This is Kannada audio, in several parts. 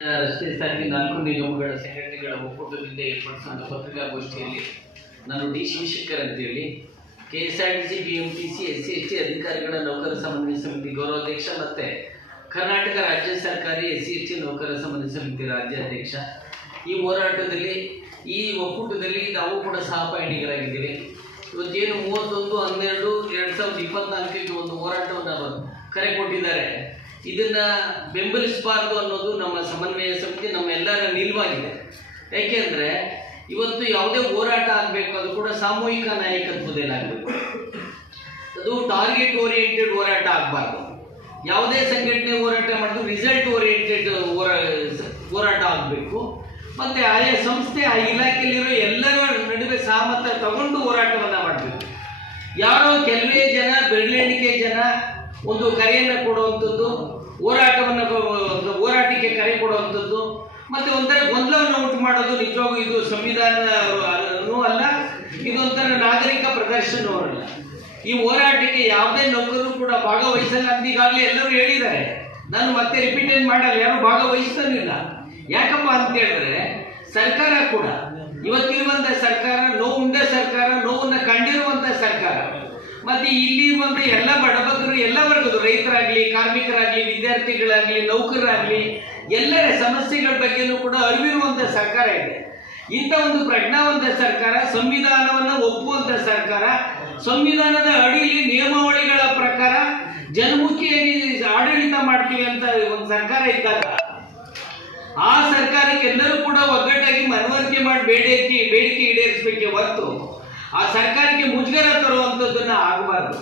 ರಸ್ತೆ ಸಾರಿಗೆ 4 ನಿಗಮಗಳ ಸಂಘಟನೆಗಳ ಒಕ್ಕೂಟದಿಂದ ಏರ್ಪಡಿಸಿದ ಪತ್ರಿಕಾಗೋಷ್ಠಿಯಲ್ಲಿ ನಾನು ಡಿ ಶಿವಶಂಕರ್ ಅಂತೇಳಿ ಕೆಎಸ್ಆರ್ಟಿಸಿ ಬಿಎಂಟಿಸಿ ಎಸ್ಸಿ ಎಸ್ಟಿ ಅಧಿಕಾರಿಗಳ ನೌಕರ ಸಮನ್ವಯ ಸಮಿತಿ ಗೌರವಾಧ್ಯಕ್ಷ ಮತ್ತು ಕರ್ನಾಟಕ ರಾಜ್ಯ ಸರ್ಕಾರಿ ಎಸ್ಸಿ ಎಸ್ಟಿ ನೌಕರ ಸಮನ್ವಯ ಸಮಿತಿ ರಾಜ್ಯಾಧ್ಯಕ್ಷ. ಈ ಹೋರಾಟದಲ್ಲಿ ಈ ಒಕ್ಕೂಟದಲ್ಲಿ ನಾವು ಕೂಡ ಸಹಪಾಠಿಗಳಾಗಿದ್ದೀವಿ. ಇವತ್ತೇನು 31/12/2024 ಒಂದು ಹೋರಾಟವನ್ನು ಕರೆ ಕೊಟ್ಟಿದ್ದಾರೆ. ಇದನ್ನು ಬೆಂಬಲಿಸಬಾರ್ದು ಅನ್ನೋದು ನಮ್ಮ ಸಮನ್ವಯ ಸಮಿತಿ ನಮ್ಮೆಲ್ಲರ ನಿಲುವಾಗಿದೆ. ಯಾಕೆಂದರೆ ಇವತ್ತು ಯಾವುದೇ ಹೋರಾಟ ಆಗಬೇಕು ಅದು ಕೂಡ ಸಾಮೂಹಿಕ ನಾಯಕತ್ವದಲ್ಲಿ ಆಗಬೇಕು. ಅದು ಟಾರ್ಗೆಟ್ ಓರಿಯೆಂಟೆಡ್ ಹೋರಾಟ ಆಗಬಾರ್ದು. ಯಾವುದೇ ಸಂಘಟನೆ ಹೋರಾಟ ಮಾಡೋದು ರಿಸಲ್ಟ್ ಓರಿಯೆಂಟೆಡ್ ಹೋರಾಟ ಆಗಬೇಕು. ಮತ್ತು ಆಯಾ ಸಂಸ್ಥೆ ಆ ಇಲಾಖೆಯಲ್ಲಿರೋ ಎಲ್ಲರ ನಡುವೆ ಸಹಮತ ತಗೊಂಡು ಹೋರಾಟವನ್ನು ಮಾಡಬೇಕು. ಯಾರೋ ಕೆಲವೇ ಜನ ಬೆರಳೆಣಿಕೆ ಜನ ಒಂದು ಕರೆಯನ್ನು ಕೊಡುವಂಥದ್ದು, ಹೋರಾಟಕ್ಕೆ ಕರೆ ಕೊಡುವಂಥದ್ದು ಮತ್ತು ಒಂಥರ ಗೊಂದಲವನ್ನು ಉಂಟು ಮಾಡೋದು ನಿಜವಾಗೂ ಇದು ಸಂವಿಧಾನವೂ ಅಲ್ಲ, ಇದೊಂಥರ ನಾಗರಿಕ ಪ್ರದರ್ಶನವೂ ಅಲ್ಲ. ಈ ಹೋರಾಟಕ್ಕೆ ಯಾವುದೇ ನೌಕರರು ಕೂಡ ಭಾಗವಹಿಸಲ್ಲ ಅಂತ ಈಗಾಗಲೇ ಎಲ್ಲರೂ ಹೇಳಿದ್ದಾರೆ. ನಾನು ಮತ್ತೆ ರಿಪೀಟೇಟ್ ಮಾಡಲ್ಲ, ಯಾರು ಭಾಗವಹಿಸ್ತಾನಿಲ್ಲ. ಯಾಕಪ್ಪ ಅಂತ ಹೇಳಿದ್ರೆ ಸರ್ಕಾರ ಕೂಡ ಇವತ್ತಿರುವಂಥ ಸರ್ಕಾರ ನೋವುಂಡ ಸರ್ಕಾರ, ನೋವನ್ನು ಕಂಡಿರುವಂಥ ಸರ್ಕಾರ. ಮತ್ತು ಇಲ್ಲಿರುವಂಥ ಎಲ್ಲ ಬಡಬಗರು, ಎಲ್ಲ ವರ್ಗದ ರೈತರಾಗಲಿ, ಕಾರ್ಮಿಕರಾಗಲಿ, ವಿದ್ಯಾರ್ಥಿಗಳಾಗಲಿ, ನೌಕರರಾಗಲಿ ಎಲ್ಲರ ಸಮಸ್ಯೆಗಳ ಬಗ್ಗೆಯೂ ಕೂಡ ಅರಿವಿರುವಂಥ ಸರ್ಕಾರ ಇದೆ. ಇಂಥ ಒಂದು ಪ್ರಜ್ಞಾವಂತ ಸರ್ಕಾರ, ಸಂವಿಧಾನವನ್ನು ಒಪ್ಪುವಂಥ ಸರ್ಕಾರ, ಸಂವಿಧಾನದ ಅಡಿಯಲ್ಲಿ ನಿಯಮಾವಳಿಗಳ ಪ್ರಕಾರ ಜನಮುಖಿಯಾಗಿ ಆಡಳಿತ ಮಾಡ್ತೀವಿ ಅಂತ ಒಂದು ಸರ್ಕಾರ ಇದ್ದಾಗ ಆ ಸರ್ಕಾರಕ್ಕೆ ಎಲ್ಲರೂ ಕೂಡ ಒಗ್ಗಟ್ಟಾಗಿ ಮನವರಿಕೆ ಮಾಡಿ ಬೇಡಿಕೆ ಈಡೇರಿಸಬೇಕೆ ಹೊರತು ಆ ಸರ್ಕಾರಕ್ಕೆ ಮುಜುಗರ ತರುವಂಥದ್ದನ್ನು ಆಗಬಾರ್ದು.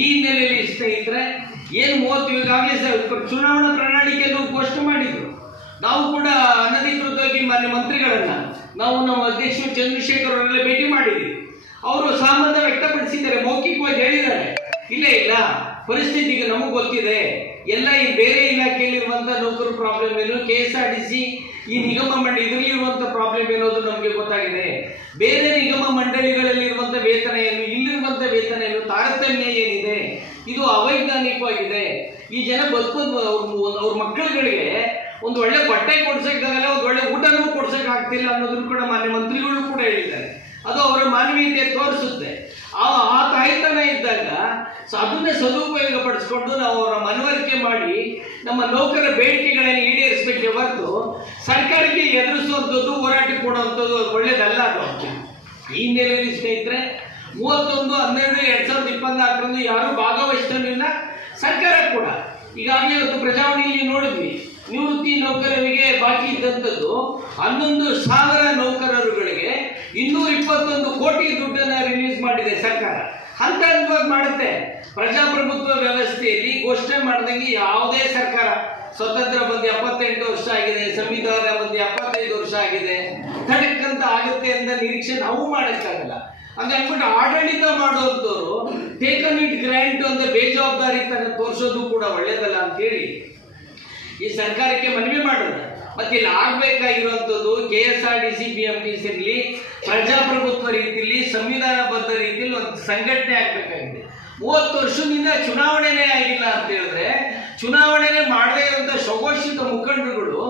ಈ ಹಿನ್ನೆಲೆಯಲ್ಲಿ ಸ್ನೇಹಿತರೆ ಏನು 30 ಈಗಾಗಲೇ ಚುನಾವಣಾ ಪ್ರಣಾಳಿಕೆಯನ್ನು ಘೋಷಣೆ ಮಾಡಿದ್ರು. ನಾವು ಕೂಡ ಅನಧಿಕೃತವಾಗಿ ಮಾನ್ಯ ಮಂತ್ರಿಗಳನ್ನು ನಾವು ನಮ್ಮ ಅಧ್ಯಕ್ಷರು ಚಂದ್ರಶೇಖರ್ ಅವರೆಲ್ಲ ಭೇಟಿ ಮಾಡಿದ್ದೀವಿ. ಅವರು ಸಹಮತ ವ್ಯಕ್ತಪಡಿಸಿದ್ದಾರೆ, ಮೌಖಿಕವಾಗಿ ಹೇಳಿದ್ದಾರೆ. ಇಲ್ಲ ಪರಿಸ್ಥಿತಿಗೆ ನಮಗೆ ಗೊತ್ತಿದೆ, ಎಲ್ಲ ಈ ಬೇರೆ ಇಲಾಖೆಯಲ್ಲಿರುವಂಥ ನೌಕರ ಪ್ರಾಬ್ಲಮ್ ಏನು, KSRTC ಈ ನಿಗಮ ಮಂಡಳಿ ಇದರಲ್ಲಿರುವಂಥ ಪ್ರಾಬ್ಲಮ್ ಏನೋದು ನಮಗೆ ಗೊತ್ತಾಗಿದೆ. ಬೇರೆ ನಿಗಮ ಮಂಡಳಿಗಳಲ್ಲಿರುವಂಥ ವೇತನ ಏನು, ಇಲ್ಲಿರುವಂಥ ವೇತನ ಏನು, ತಾರತಮ್ಯ ಏನಿದೆ, ಇದು ಅವೈಜ್ಞಾನಿಕವಾಗಿದೆ. ಈ ಜನ ಬದುಕೋದು ಅವ್ರ ಮಕ್ಕಳುಗಳಿಗೆ ಒಂದು ಒಳ್ಳೆ ಬಟ್ಟೆ ಕೊಡ್ಸೋಕ್ಕಾಗಲ್ಲ, ಒಂದು ಒಳ್ಳೆ ಊಟನೂ ಕೊಡ್ಸೋಕ್ಕಾಗ್ತಿಲ್ಲ ಅನ್ನೋದನ್ನು ಕೂಡ ಮಾನ್ಯ ಮಂತ್ರಿಗಳು ಕೂಡ ಹೇಳಿದ್ದಾರೆ. ಅದು ಅವರ ಮಾನವೀಯತೆ ತೋರಿಸುತ್ತೆ. ಆ ತಾಯ್ತನ ಇದ್ದಾಗ ಅದನ್ನೇ ಸದುಪಯೋಗ ಪಡಿಸ್ಕೊಂಡು ನಾವು ಅವರ ಮನವರಿಕೆ ಮಾಡಿ ನಮ್ಮ ನೌಕರ ಬೇಡಿಕೆಗಳನ್ನು ಈಡೇರಿಸಬೇಕೆ ಹೊರತು ಸರ್ಕಾರಕ್ಕೆ ಎದುರಿಸುವಂಥದ್ದು, ಹೋರಾಟಕ್ಕೆ ಕೊಡುವಂಥದ್ದು ಒಳ್ಳೆಯದಲ್ಲ. ಅದು ಈ ಹಿನ್ನೆಲೆಯಲ್ಲಿ ಸ್ನೇಹಿತರೆ 31/12/2024 ಯಾರೂ ಭಾಗವಹಿಸ್ತಾನಿಲ್ಲ. ಸರ್ಕಾರ ಕೂಡ ಈಗಾಗಲೇ ಇವತ್ತು ಪ್ರಜಾವಾಣಿಯಲ್ಲಿ ನೋಡಿದ್ವಿ, ನಿವೃತ್ತಿ ನೌಕರರಿಗೆ ಬಾಕಿ ಇದ್ದಂಥದ್ದು 11,000 ನೌಕರರುಗಳಿಗೆ 221 ಕೋಟಿ ದುಡ್ಡನ್ನು ರಿಲೀಸ್ ಮಾಡಿದೆ ಸರ್ಕಾರ. ಹಂತ ಹಂತವಾಗಿ ಮಾಡುತ್ತೆ. ಪ್ರಜಾಪ್ರಭುತ್ವ ವ್ಯವಸ್ಥೆಯಲ್ಲಿ ಘೋಷಣೆ ಮಾಡಿದಂಗೆ ಯಾವುದೇ ಸರ್ಕಾರ ಸ್ವತಂತ್ರ ಬಂದು 78 ವರ್ಷ ಆಗಿದೆ, ಸಂವಿಧಾನ ಬಂದು 75 ವರ್ಷ ಆಗಿದೆ, ತಡಕ್ಕಂತ ಆಗುತ್ತೆ ಅಂತ ನಿರೀಕ್ಷೆ ನಾವು ಮಾಡೋಕ್ಕಾಗಲ್ಲ. ಹಂಗನ್ಬಿಟ್ಟು ಆಡಳಿತ ಮಾಡುವಂಥವ್ರು ಟೇಕನ್ ಇಟ್ ಗ್ರ್ಯಾಂಟ್ ಅಂತ ಬೇಜವಾಬ್ದಾರಿತನ ತೋರಿಸೋದು ಕೂಡ ಒಳ್ಳೇದಲ್ಲ ಅಂತೇಳಿ ಈ ಸರ್ಕಾರಕ್ಕೆ ಮನವಿ ಮಾಡೋದು. ಮತ್ತೆ ಇಲ್ಲಿ ಆಗಬೇಕಾಗಿರುವಂಥದ್ದು KSRTC BMTCಯಲ್ಲಿ ಪ್ರಜಾಪ್ರಭುತ್ವ ರೀತಿಯಲ್ಲಿ, ಸಂವಿಧಾನಬದ್ಧ ರೀತಿಯಲ್ಲಿ ಒಂದು ಸಂಘಟನೆ ಆಗಬೇಕಾಗಿದೆ. 30 ವರ್ಷದಿಂದ ಚುನಾವಣೆನೇ ಆಗಿಲ್ಲ ಅಂತ ಹೇಳಿದ್ರೆ, ಚುನಾವಣೆನೇ ಮಾಡದೇ ಇರುವಂಥ ಸ್ವಘೋಷಿತ ಮುಖಂಡರುಗಳು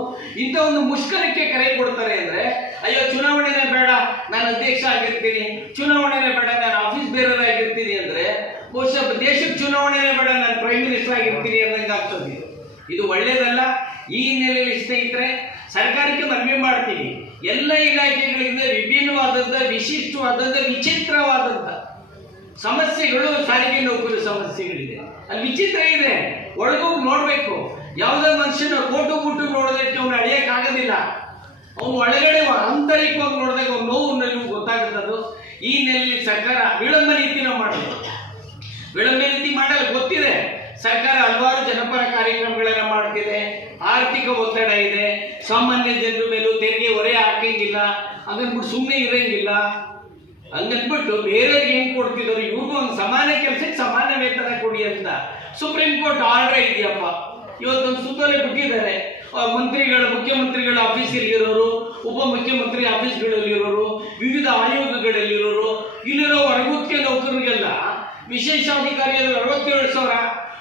ಇಂಥ ಒಂದು ಮುಷ್ಕರಕ್ಕೆ ಕರೆ ಕೊಡ್ತಾರೆ ಅಂದರೆ, ಅಯ್ಯೋ ಚುನಾವಣೆನೇ ಬೇಡ ನಾನು ಅಧ್ಯಕ್ಷ ಆಗಿರ್ತೀನಿ, ಚುನಾವಣೆನೇ ಬೇಡ ನಾನು ಆಫೀಸ್ ಬೇರರ್ ಆಗಿರ್ತೀನಿ ಅಂದರೆ, ಬಹುಶಃ ದೇಶಕ್ಕೆ ಚುನಾವಣೆನೇ ಬೇಡ ನಾನು ಪ್ರೈಮ್ ಮಿನಿಸ್ಟರ್ ಆಗಿರ್ತೀನಿ ಅನ್ನಂಗೆ ಆಗ್ತದೆ. ಇದು ಒಳ್ಳೆಯದಲ್ಲ. ಈ ಹಿನ್ನೆಲೆಯಲ್ಲಿ ಸ್ನೇಹಿತರೆ ಸರ್ಕಾರಕ್ಕೆ ಮನವಿ ಮಾಡ್ತೀವಿ, ಎಲ್ಲ ಇಲಾಖೆಗಳಿಂದ ವಿಭಿನ್ನವಾದಂಥ, ವಿಶಿಷ್ಟವಾದಂಥ, ವಿಚಿತ್ರವಾದಂಥ ಸಮಸ್ಯೆಗಳು ಸಾರಿಗೆ ನೌಕರ ಸಮಸ್ಯೆಗಳಿದೆ. ಅಲ್ಲಿ ವಿಚಿತ್ರ ಇದೆ, ಒಳಗೋಗಿ ನೋಡಬೇಕು. ಯಾವುದೋ ಮನುಷ್ಯನ ಕೋಟು ಬುಟ್ಟು ನೋಡೋದಕ್ಕೆ ಅವನು ಅಳಿಯೋಕ್ಕಾಗೋದಿಲ್ಲ. ಅವನು ಒಳಗಡೆ ಆಂತರಿಕವಾಗಿ ನೋಡಿದಾಗ ಅವ್ನು ನೋವು ಗೊತ್ತಾಗುತ್ತದು. ಈ ಹಿನ್ನೆಲೆಯಲ್ಲಿ ಸರ್ಕಾರ ವಿಳಂಬ ನೀತಿನ ಮಾಡೋದು, ವಿಳಂಬ ನೀತಿ ಮಾಡಲು ಗೊತ್ತಿದೆ. ಸರ್ಕಾರ ಹಲವಾರು ಜನಪರ ಕಾರ್ಯಕ್ರಮಗಳನ್ನು ಮಾಡ್ತಿದೆ, ಆರ್ಥಿಕ ಒತ್ತಡ ಇದೆ, ಸಾಮಾನ್ಯ ಜನರ ಮೇಲೂ ತೆರಿಗೆ ಹೊರೆ ಹಾಕಂಗಿಲ್ಲ, ಹಂಗನ್ಬಿಟ್ಟು ಸುಮ್ಮನೆ ಇರೋಂಗಿಲ್ಲ. ಹಂಗನ್ಬಿಟ್ಟು ಬೇರೆಯವ್ರಿಗೆ ಏನು ಕೊಡ್ತಿದ್ರು, ಇವ್ರಿಗೂ ಒಂದು ಸಮಾನ ಕೆಲಸಕ್ಕೆ ಸಮಾನ ವೇತನ ಕೊಡಿ ಅಂತ ಸುಪ್ರೀಂ ಕೋರ್ಟ್ ಆರ್ಡರ್ ಇದೆಯಪ್ಪ. ಇವತ್ತೊಂದು ಸುತ್ತೋಲೆ ಬಿಟ್ಟಿದ್ದಾರೆ. ಮುಖ್ಯಮಂತ್ರಿಗಳ ಆಫೀಸಲ್ಲಿರೋರು, ಉಪಮುಖ್ಯಮಂತ್ರಿ ಆಫೀಸ್ಗಳಲ್ಲಿರೋರು, ವಿವಿಧ ಆಯೋಗಗಳಲ್ಲಿರೋರು, ಇಲ್ಲಿರೋ ಹೊರಗುತ್ತಿಗೆ ನೌಕರರಿಗೆಲ್ಲ ವಿಶೇಷಾಧಿಕಾರಿಗಳು 67,000,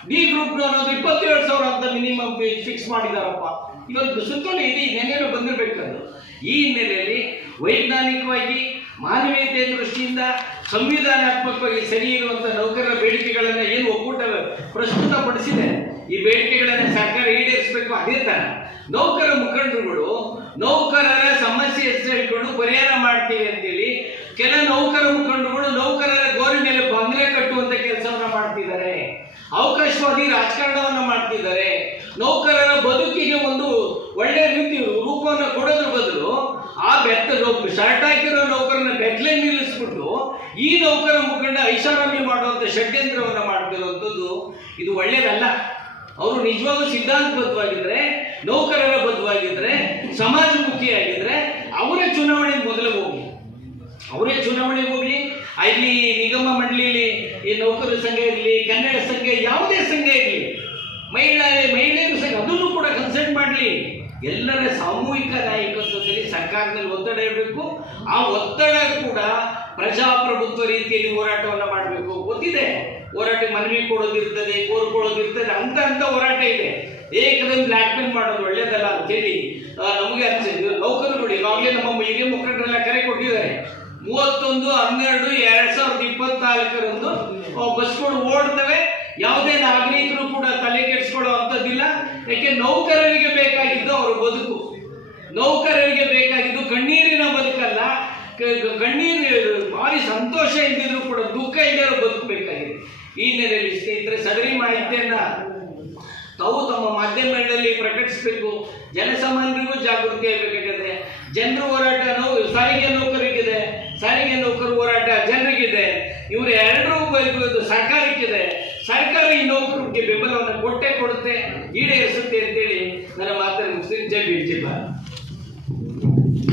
ಡಿ ಗ್ರೂಪ್ ಅನ್ನೋದು 27,000 ಅಂತ ಮಿನಿಮಮ್ ಫಿಕ್ಸ್ ಮಾಡಿದಾರಪ್ಪ. ಇವತ್ತು ಸುತ್ತಲೂ ಇದೆ, ನೆನೆಯಲು ಬಂದಿರಬೇಕದು. ಈ ಹಿನ್ನೆಲೆಯಲ್ಲಿ ವೈಜ್ಞಾನಿಕವಾಗಿ ಮಾನವೀಯತೆ ದೃಷ್ಟಿಯಿಂದ ಸಂವಿಧಾನಾತ್ಮಕವಾಗಿ ಸರಿ ಇರುವಂಥ ನೌಕರರ ಬೇಡಿಕೆಗಳನ್ನು ಏನು ಒಕ್ಕೂಟ ಪ್ರಸ್ತುತಪಡಿಸಿದೆ, ಈ ಬೇಡಿಕೆಗಳನ್ನು ಸರ್ಕಾರ ಈಡೇರಿಸಬೇಕು. ಅದೇ ಥರ ನೌಕರ ಮುಖಂಡರುಗಳು ನೌಕರರ ಸಮಸ್ಯೆ ಹೇಳ್ಕೊಂಡು ಪರಿಹಾರ ಮಾಡ್ತೀವಿ ಅಂತೇಳಿ ಕೆಲ ನೌಕರ ಮುಖಂಡರುಗಳು ನೌಕರರ ಗೋರಿ ಮೇಲೆ ಬಂಗಲೆ ಕಟ್ಟುವಂತ ಕೆಲಸವನ್ನ ಮಾಡ್ತಿದ್ದಾರೆ, ಅವಕಾಶವಾದಿ ರಾಜಕಾರಣವನ್ನ ಮಾಡ್ತಿದ್ದಾರೆ. ನೌಕರರ ಬದುಕಿಗೆ ಒಂದು ಒಳ್ಳೆಯ ರೀತಿ ರೂಪವನ್ನು ಕೊಡೋದ್ರ ಬದಲು ಆ ಶರ್ಟ್ ಹಾಕಿರೋ ನೌಕರನ ಬೆತ್ತಲೆ ನಿಲ್ಲಿಸ್ಬಿಟ್ಟು ಈ ನೌಕರ ಮುಖಂಡ ಐಷಾರಾಮಿ ಮಾಡುವಂತ ಷಡ್ಯಂತ್ರವನ್ನ ಮಾಡ್ತಿರುವಂಥದ್ದು ಇದು ಒಳ್ಳೇದಲ್ಲ. ಅವರು ನಿಜವಾಗೂ ಸಿದ್ಧಾಂತಬದ್ಧವಾಗಿದ್ರೆ, ನೌಕರರ ಬದ್ಧವಾಗಿದ್ರೆ, ಸಮಾಜಮುಖಿಯಾಗಿದ್ರೆ ಅವರೇ ಚುನಾವಣೆಗೆ ಮೊದಲು ಹೋಗಿ, ಅವರೇ ಚುನಾವಣೆಗೆ ಹೋಗ್ಲಿ. ಅಲ್ಲಿ ನಿಗಮ ಮಂಡಳಿಲಿ ಈ ನೌಕರರ ಸಂಘ ಇರಲಿ, ಕನ್ನಡ ಸಂಘ, ಯಾವುದೇ ಸಂಘ ಇರಲಿ, ಮಹಿಳೆಯರ ಸಂಘ, ಅದನ್ನು ಕೂಡ ಕನ್ಸಲ್ಟ್ ಮಾಡಲಿ. ಎಲ್ಲರ ಸಾಮೂಹಿಕ ನಾಯಕತ್ವದಲ್ಲಿ ಸರ್ಕಾರದಲ್ಲಿ ಒತ್ತಡ ಇರಬೇಕು. ಆ ಒತ್ತಡ ಕೂಡ ಪ್ರಜಾಪ್ರಭುತ್ವ ರೀತಿಯಲ್ಲಿ ಹೋರಾಟವನ್ನು ಮಾಡಬೇಕು. ಗೊತ್ತಿದೆ, ಹೋರಾಟ ಮನವಿ ಕೊಡೋದಿರ್ತದೆ, ಕೋರ್ಕೊಳ್ಳೋದಿರ್ತದೆ, ಅಂತ ಹೋರಾಟ ಇದೆ. ಏಕದಮ್ ಬ್ಲ್ಯಾಕ್ ಮೇಲ್ ಮಾಡೋದು ಒಳ್ಳೇದಲ್ಲ ಅಂತೇಳಿ ನಮಗೆ ಅನಿಸಿದ್ದು. ನೌಕರರುಗಳು ಈಗಾಗಲೇ ನಮ್ಮ ಹಿರಿಯ ಮುಖಂಡರೆಲ್ಲ ಕರೆ ಕೊಟ್ಟಿದ್ದಾರೆ. 31/12/2024 ಬಸ್ಗಳು ಓಡ್ತವೆ. ಯಾವುದೇ ನಾಗರಿಕರು ಕೂಡ ತಲೆ ಕೆಡಿಸ್ಕೊಳ್ಳೋ ಅಂಥದ್ದಿಲ್ಲ. ಯಾಕೆ ನೌಕರರಿಗೆ ಬೇಕಾಗಿದ್ದು ಅವರ ಬದುಕು, ನೌಕರರಿಗೆ ಬೇಕಾಗಿದ್ದು ಕಣ್ಣೀರಿನ ಬದುಕಲ್ಲ. ಕಣ್ಣೀರು ಭಾರಿ ಸಂತೋಷ ಇದ್ದಿದ್ರು ಕೂಡ ದುಃಖ ಇಲ್ಲದೆ ಬದುಕಬೇಕಾಗಿದೆ. ಈ ಹಿನ್ನೆಲೆಯಲ್ಲಿ ಸ್ನೇಹಿತರೆ, ಸದರಿ ಮಾಹಿತಿಯನ್ನ ತಾವು ತಮ್ಮ ಮಾಧ್ಯಮಗಳಲ್ಲಿ ಪ್ರಕಟಿಸಬೇಕು. ಜನಸಾಮಾನ್ಯರಿಗೂ ಜಾಗೃತಿ ಆಗಬೇಕಾಗಿದೆ. ಜನರ ಹೋರಾಟ ಸಾರಿಗೆ ನೌಕರಿಗಿದೆ, ಸಾರಿಗೆ ನೌಕರ ಹೋರಾಟ ಜನರಿಗಿದೆ. ಇವರು ಎರಡರೂ ಸರ್ಕಾರಕ್ಕಿದೆ. ಸರ್ಕಾರ ಈ ನೌಕರರಿಗೆ ಬೆಂಬಲವನ್ನು ಕೊಟ್ಟೇ ಕೊಡುತ್ತೆ, ಈಡೇರಿಸುತ್ತೆ ಅಂತೇಳಿ ನನ್ನ ಮಾತನ್ನು ಮುಗಿಸ್ತೀನಿ. ಜೈ ಭೀಮ್, ಜೈ ಭಾರತ್.